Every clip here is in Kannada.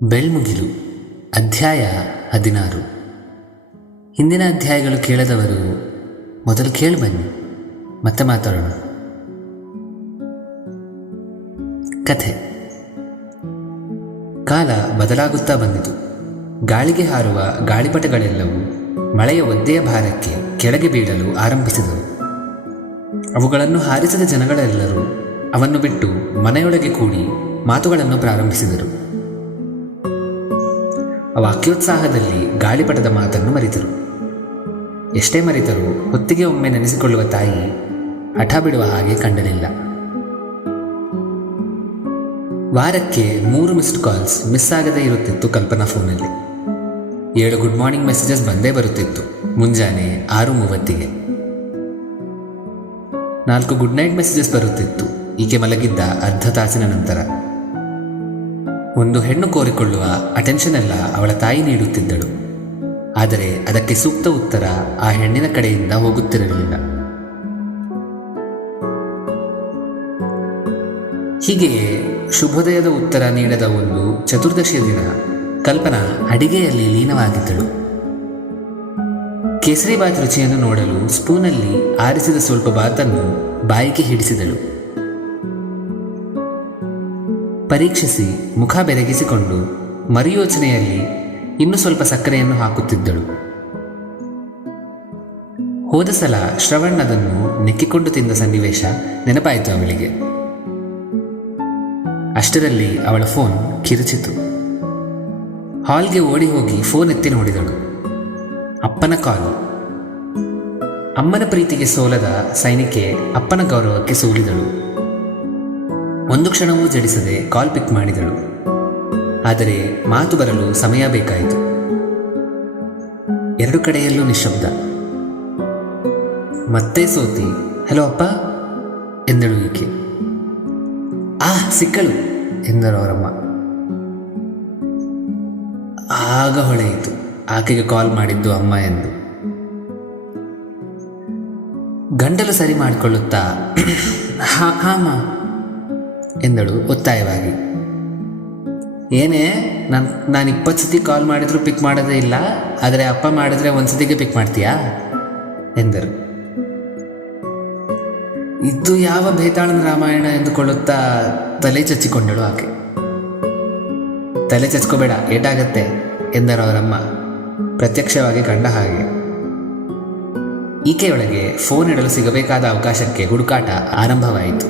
ಬೆಳ್ಮುಗಿಲು ಅಧ್ಯಾಯ 16. ಹಿಂದಿನ ಅಧ್ಯಾಯಗಳು ಕೇಳದವರು ಮೊದಲು ಕೇಳಿ ಬನ್ನಿ, ಮತ್ತೆ ಮಾತಾಡೋಣ. ಕಥೆ. ಕಾಲ ಬದಲಾಗುತ್ತಾ ಬಂದಿತು. ಗಾಳಿಗೆ ಹಾರುವ ಗಾಳಿಪಟಗಳೆಲ್ಲವೂ ಮಳೆಯ ಒದ್ದೆಯ ಭಾರಕ್ಕೆ ಕೆಳಗೆ ಬೀಳಲು ಆರಂಭಿಸಿದವು. ಅವುಗಳನ್ನು ಹಾರಿಸಿದ ಜನಗಳೆಲ್ಲರೂ ಅವನ್ನು ಬಿಟ್ಟು ಮನೆಯೊಳಗೆ ಕೂಡಿ ಮಾತುಗಳನ್ನು ಪ್ರಾರಂಭಿಸಿದರು. ವಾಕ್ಯೋತ್ಸಾಹದಲ್ಲಿ ಗಾಳಿಪಟದ ಮಾತನ್ನು ಮರೆತರು. ಎಷ್ಟೇ ಮರೆತರೂ ಹೊತ್ತಿಗೆ ಒಮ್ಮೆ ನೆನೆಸಿಕೊಳ್ಳುವ ತಾಯಿ ಹಠ ಬಿಡುವ ಹಾಗೆ ಕಂಡಲಿಲ್ಲ. ವಾರಕ್ಕೆ 3 ಮಿಸ್ಡ್ ಕಾಲ್ಸ್ ಮಿಸ್ ಆಗದೇ ಇರುತ್ತಿತ್ತು ಕಲ್ಪನಾ ಫೋನಲ್ಲಿ. 7 ಗುಡ್ ಮಾರ್ನಿಂಗ್ ಮೆಸೇಜಸ್ ಬಂದೇ ಬರುತ್ತಿತ್ತು ಮುಂಜಾನೆ 6:30. 4 ಗುಡ್ ನೈಟ್ ಮೆಸೇಜಸ್ ಬರುತ್ತಿತ್ತು ಈಕೆ ಮಲಗಿದ್ದ ಅರ್ಧ ತಾಸಿನ ನಂತರ. ಒಂದು ಹೆಣ್ಣು ಕೋರಿಕೊಳ್ಳುವ ಅಟೆನ್ಷನ್ ಎಲ್ಲ ಅವಳ ತಾಯಿ ನೀಡುತ್ತಿದ್ದಳು. ಆದರೆ ಅದಕ್ಕೆ ಸೂಕ್ತ ಉತ್ತರ ಆ ಹೆಣ್ಣಿನ ಕಡೆಯಿಂದ ಹೋಗುತ್ತಿರಲಿಲ್ಲ. ಹೀಗೆಯೇ ಶುಭೋದಯದ ಉತ್ತರ ನೀಡದ ಒಂದು ಚತುರ್ದಶಿಯ ದಿನ ಕಲ್ಪನಾ ಅಡಿಗೆಯಲ್ಲಿ ಲೀನವಾಗಿದ್ದಳು. ಕೇಸರಿ ಬಾತ್ ರುಚಿಯನ್ನು ನೋಡಲು ಸ್ಪೂನಲ್ಲಿ ಆರಿಸಿದ ಸ್ವಲ್ಪ ಬಾತನ್ನು ಬಾಯಿಗೆ ಹಿಡಿಸಿದಳು. ಪರೀಕ್ಷಿಸಿ ಮುಖ ಬೆರಗಿಸಿಕೊಂಡು ಮರುಯೋಚನೆಯಲ್ಲಿ ಇನ್ನೂ ಸ್ವಲ್ಪ ಸಕ್ಕರೆಯನ್ನು ಹಾಕುತ್ತಿದ್ದಳು. ಹೋದ ಸಲ ಶ್ರವಣ್ ಅದನ್ನು ನೆಕ್ಕಿಕೊಂಡು ತಿಂದ ಸನ್ನಿವೇಶ ನೆನಪಾಯಿತು ಅವಳಿಗೆ. ಅಷ್ಟರಲ್ಲಿ ಅವಳ ಫೋನ್ ಕಿರುಚಿತು. ಹಾಲ್ಗೆ ಓಡಿ ಹೋಗಿ ಫೋನ್ ಎತ್ತಿ ನೋಡಿದಳು. ಅಪ್ಪನ ಕಾಲು. ಅಮ್ಮನ ಪ್ರೀತಿಗೆ ಸೋಲದ ಸೈನಿಕೆ ಅಪ್ಪನ ಗೌರವಕ್ಕೆ ಸೋಲಿದಳು. ಒಂದು ಕ್ಷಣವೂ ಜಡಿಸದೆ ಕಾಲ್ ಪಿಕ್ ಮಾಡಿದಳು. ಆದರೆ ಮಾತು ಬರಲು ಸಮಯ ಬೇಕಾಯಿತು. 2 ಕಡೆಯಲ್ಲೂ ನಿಶ್ಶಬ್ದ. ಮತ್ತೆ ಸೋತಿ ಹಲೋ ಅಪ್ಪ ಎಂದಳು ಈಕೆ. ಸಿಕ್ಕಳು ಎಂದರು ಅವರಮ್ಮ. ಆಗ ಹೊಳೆಯಿತು ಆಕೆಗೆ ಕಾಲ್ ಮಾಡಿದ್ದು ಅಮ್ಮ ಎಂದು. ಗಂಟಲು ಸರಿ ಮಾಡಿಕೊಳ್ಳುತ್ತಾ ಹಾಮ ಎಂದಳು ಒತ್ತಾಯವಾಗಿ. ಏನೇ, ನಾನು 20 ಸತಿ ಕಾಲ್ ಮಾಡಿದ್ರು ಪಿಕ್ ಮಾಡೋದೇ ಇಲ್ಲ, ಆದರೆ ಅಪ್ಪ ಮಾಡಿದ್ರೆ 1 ಸತಿಗೆ ಪಿಕ್ ಮಾಡ್ತೀಯಾ ಎಂದರು. ಇದು ಯಾವ ಬೇತಾಳನ ರಾಮಾಯಣ ಎಂದುಕೊಳ್ಳುತ್ತಾ ತಲೆ ಚಚ್ಚಿಕೊಂಡಳು ಆಕೆ. ತಲೆ ಚಚ್ಕೋಬೇಡ, ಏಟಾಗತ್ತೆ ಎಂದರು ಅವರಮ್ಮ ಪ್ರತ್ಯಕ್ಷವಾಗಿ ಕಂಡ ಹಾಗೆ. ಈಕೆಯೊಳಗೆ ಫೋನ್ ಇಡಲು ಸಿಗಬೇಕಾದ ಅವಕಾಶಕ್ಕೆ ಹುಡುಕಾಟ ಆರಂಭವಾಯಿತು.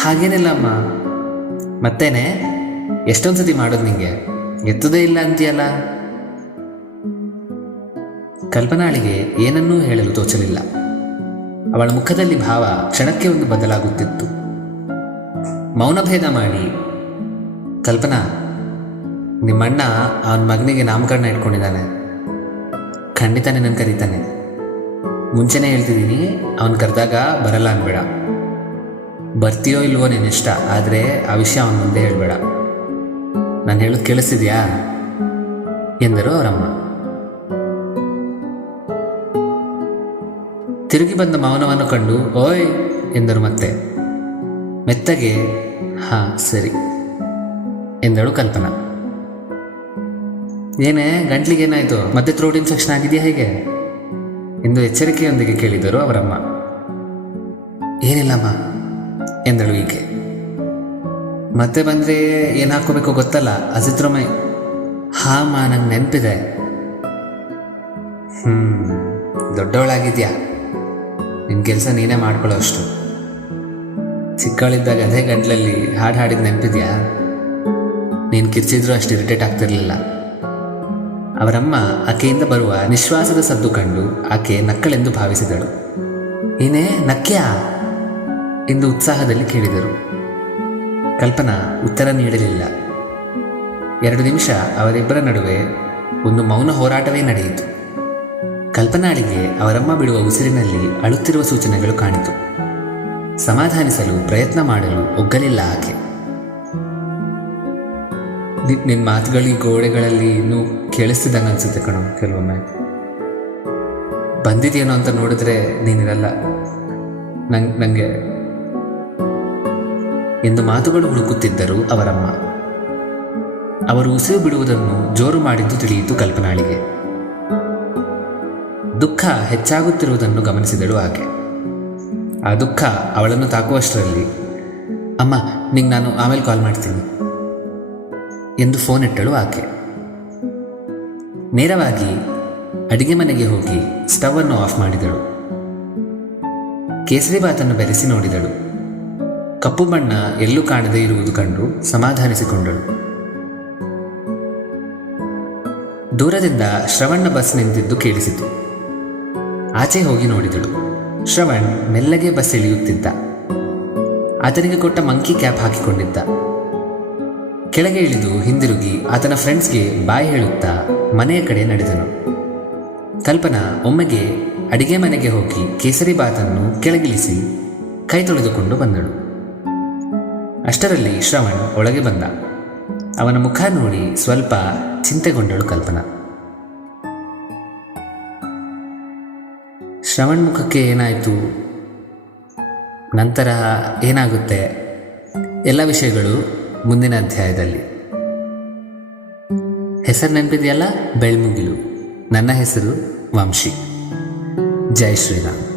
ಹಾಗೇನಿಲ್ಲ ಅಮ್ಮ. ಮತ್ತೇನೆ, ಎಷ್ಟೊಂದು ಸತಿ ಮಾಡೋದು ನಿಂಗೆ, ಎತ್ತುದೇ ಇಲ್ಲ ಅಂತೀಯಲ್ಲ. ಕಲ್ಪನಾಳಿಗೆ ಏನನ್ನೂ ಹೇಳಲು ತೋಚಲಿಲ್ಲ. ಅವಳ ಮುಖದಲ್ಲಿ ಭಾವ ಕ್ಷಣಕ್ಕೆ ಒಂದು ಬದಲಾಗುತ್ತಿತ್ತು. ಮೌನಭೇದ ಮಾಡಿ, ಕಲ್ಪನಾ, ನಿಮ್ಮಣ್ಣ ಅವನ ಮಗನಿಗೆ ನಾಮಕರಣ ಇಟ್ಕೊಂಡಿದ್ದಾನೆ. ಖಂಡಿತ ನಿನ್ನನ್ನು ಕರೀತಾನೆ. ಮುಂಚೆನೇ ಹೇಳ್ತಿದ್ದೀನಿ, ಅವನು ಕರೆದಾಗ ಬರಲ್ಲ ಅನ್ಬೇಡ. ಬರ್ತೀಯೋ ಇಲ್ವೋ ನಿನ್ನಿಷ್ಟ, ಆದರೆ ಆ ವಿಷಯ ಅವನ ಮುಂದೆ ಹೇಳಬೇಡ. ನಾನು ಹೇಳೋದು ಕೇಳಿಸ್ತಿದ್ಯಾ ಎಂದರು ಅವರಮ್ಮ. ತಿರುಗಿ ಬಂದ ಮೌನವನ್ನು ಕಂಡು ಓಯ್ ಎಂದರು ಮತ್ತೆ. ಮೆತ್ತಗೆ ಸರಿ ಎಂದಳು ಕಲ್ಪನಾ. ಏನೇ, ಗಂಟ್ಲಿಗೇನಾಯಿತು? ಮತ್ತೆ ಥ್ರೋಟ್ ಇನ್ಫೆಕ್ಷನ್ ಆಗಿದೆಯಾ ಹೇಗೆ ಎಂದು ಎಚ್ಚರಿಕೆಯೊಂದಿಗೆ ಕೇಳಿದರು ಅವರಮ್ಮ. ಏನಿಲ್ಲಮ್ಮ ಎಂದಳು ಈಕೆ. ಮತ್ತೆ ಬಂದರೆ ಏನು ಹಾಕೋಬೇಕೋ ಗೊತ್ತಲ್ಲ, ಅಜಿತ್ರೋಮೈ. ನಂಗೆ ನೆನಪಿದೆ. ದೊಡ್ಡವಳಾಗಿದ್ಯಾ, ನಿನ್ನ ಕೆಲಸ ನೀನೇ ಮಾಡ್ಕೊಳ್ಳೋ ಅಷ್ಟು. ಚಿಕ್ಕವಳಿದ್ದಾಗ ಅದೇ ಗಂಟ್ಲಲ್ಲಿ ಹಾಡು ಹಾಡಿದ ನೆನಪಿದ್ಯಾ? ನೀನು ಕಿರ್ಚಿದ್ರೂ ಅಷ್ಟು ಇರಿಟೇಟ್ ಆಗ್ತಿರ್ಲಿಲ್ಲ. ಅವರಮ್ಮ ಆಕೆಯಿಂದ ಬರುವ ನಿಶ್ವಾಸದ ಸದ್ದು ಕಂಡು ಆಕೆ ನಕ್ಕಳೆಂದು ಭಾವಿಸಿದಳು. ಏನೇ, ನಕ್ಯಾ ಎಂದು ಉತ್ಸಾಹದಲ್ಲಿ ಕೇಳಿದರು. ಕಲ್ಪನಾ ಉತ್ತರ ನೀಡಲಿಲ್ಲ. 2 ನಿಮಿಷ ಅವರಿಬ್ಬರ ನಡುವೆ ಒಂದು ಮೌನ ಹೋರಾಟವೇ ನಡೆಯಿತು. ಕಲ್ಪನಾಳಿಗೆ ಅವರಮ್ಮ ಬಿಡುವ ಉಸಿರಿನಲ್ಲಿ ಅಳುತ್ತಿರುವ ಸೂಚನೆಗಳು ಕಾಣಿತು. ಸಮಾಧಾನಿಸಲು ಪ್ರಯತ್ನ ಮಾಡಲು ಒಗ್ಗಲಿಲ್ಲ ಆಕೆ. ನಿನ್ನ ಮಾತುಗಳು ಈ ಗೋಡೆಗಳಲ್ಲಿ ಇನ್ನೂ ಕೇಳಿಸ್ತಿದ್ದಂಗೆ ಅನಿಸುತ್ತೆ ಕಣೋ. ಕೆಲವೊಮ್ಮೆ ಬಂದಿದೆಯೇನೋ ಅಂತ ನೋಡಿದ್ರೆ ನೀನಿರಲ್ಲ. ನನಗೆ ಎಂದು ಮಾತುಗಳು ಹುಡುಕುತ್ತಿದ್ದರು ಅವರಮ್ಮ. ಅವರು ಉಸಿರು ಬಿಡುವುದನ್ನು ಜೋರು ಮಾಡಿದ್ದು ತಿಳಿಯಿತು ಕಲ್ಪನಾಳಿಗೆ. ದುಃಖ ಹೆಚ್ಚಾಗುತ್ತಿರುವುದನ್ನು ಗಮನಿಸಿದಳು ಆಕೆ. ಆ ದುಃಖ ಅವಳನ್ನು ತಾಕುವಷ್ಟರಲ್ಲಿ, ಅಮ್ಮ ನಿಂಗೆ ನಾನು ಆಮೇಲೆ ಕಾಲ್ ಮಾಡ್ತೀನಿ ಎಂದು ಫೋನ್ ಇಟ್ಟಳು ಆಕೆ. ನೇರವಾಗಿ ಅಡಿಗೆ ಮನೆಗೆ ಹೋಗಿ ಸ್ಟವ್ ಅನ್ನು ಆಫ್ ಮಾಡಿದಳು. ಕೇಸರಿ ಬಾತನ್ನು ಬೆರೆಸಿ ನೋಡಿದಳು. ಕಪ್ಪು ಬಣ್ಣ ಎಲ್ಲೂ ಕಾಣದೇ ಇರುವುದು ಕಂಡು ಸಮಾಧಾನಿಸಿಕೊಂಡಳು. ದೂರದಿಂದ ಶ್ರವಣ್ಣ ಬಸ್ ನಿಂತಿದ್ದು ಕೇಳಿಸಿತು. ಆಚೆ ಹೋಗಿ ನೋಡಿದಳು. ಶ್ರವಣ್ ಮೆಲ್ಲಗೆ ಬಸ್ ಇಳಿಯುತ್ತಿದ್ದ. ಆತನಿಗೆ ಕೊಟ್ಟ ಮಂಕಿ ಕ್ಯಾಪ್ ಹಾಕಿಕೊಂಡಿದ್ದ. ಕೆಳಗೆ ಇಳಿದು ಹಿಂದಿರುಗಿ ಆತನ ಫ್ರೆಂಡ್ಸ್ಗೆ ಬಾಯ್ ಹೇಳುತ್ತಾ ಮನೆಯ ಕಡೆ ನಡೆದನು. ಕಲ್ಪನಾ ಒಮ್ಮೆಗೆ ಅಡಿಗೆ ಮನೆಗೆ ಹೋಗಿ ಕೇಸರಿ ಬಾತನ್ನು ಕೆಳಗಿಳಿಸಿ ಕೈ ತೊಳೆದುಕೊಂಡು ಬಂದಳು. ಅಷ್ಟರಲ್ಲಿ ಶ್ರವಣ್ ಒಳಗೆ ಬಂದ. ಅವನ ಮುಖ ನೋಡಿ ಸ್ವಲ್ಪ ಚಿಂತೆಗೊಂಡಳು ಕಲ್ಪನಾ. ಶ್ರವಣ್ ಮುಖಕ್ಕೆ ಏನಾಯಿತು, ನಂತರ ಏನಾಗುತ್ತೆ, ಎಲ್ಲ ವಿಷಯಗಳು ಮುಂದಿನ ಅಧ್ಯಾಯದಲ್ಲಿ. ಹೆಸರು ನೆನಪಿದೆಯಲ್ಲ, ಬೆಳ್ಮುಗಿಲು. ನನ್ನ ಹೆಸರು ವಂಶಿ. ಜೈ ಶ್ರೀರಾಮ್.